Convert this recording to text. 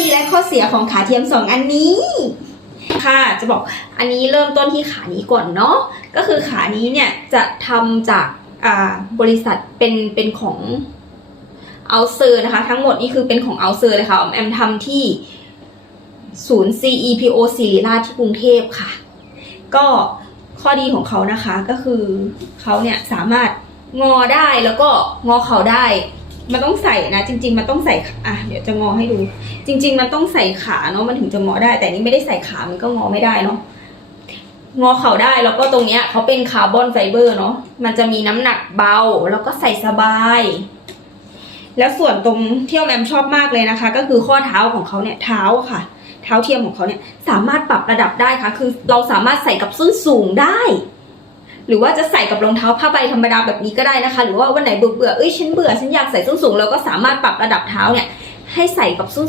ดีและข้อเสียของขาเทียมสองอันนี้ค่ะจะบอกอันนี้เริ่มต้นที่ขานี้ก่อนเนาะก็คือขานี้เนี่ยจะทำจากบริษัทเป็นเป็นของเอาเซอร์นะคะ ทั้งหมดนี่คือเป็นของเอาเซอร์เลยค่ะแอมทำที่ศูนย์ CEPO ศิริราชที่กรุงเทพค่ะ ก็ข้อดีของเขานะคะก็คือเขาเนี่ยสามารถงอได้แล้วก็งอเข่าได้ มันต้องใส่นะ จริง ๆ มันต้องใส่อะเดี๋ยวจะงอให้ดู จริง ๆ มันต้องใส่ขาเนาะมันถึงจะงอได้ แต่นี่ไม่ได้ใส่ขามันก็งอไม่ได้เนาะงอเข่าได้แล้วก็ตรงเนี้ยเขาเป็นคาร์บอนไฟเบอร์เนาะมันจะมีน้ำหนักเบาแล้วก็ใส่สบาย แล้วส่วนตรงเที่ออมแอมชอบมากเลยนะคะ ก็คือข้อเท้าของเขาเนี่ยเท้าค่ะ เท้าเทียมของเขาเนี่ยสามารถปรับระดับได้ค่ะ คือเราสามารถใส่กับส้นสูงได้ หรือว่าจะใส่กับรองเท้าผ้าใบธรรมดาแบบนี้ก็ได้นะคะ หรือว่าวันไหนเบื่อเบื่อเอ้ยฉันเบื่อฉันอยากใส่ส้นสูงเราก็สามารถปรับระดับเท้าเนี่ยให้ใส่กับส้น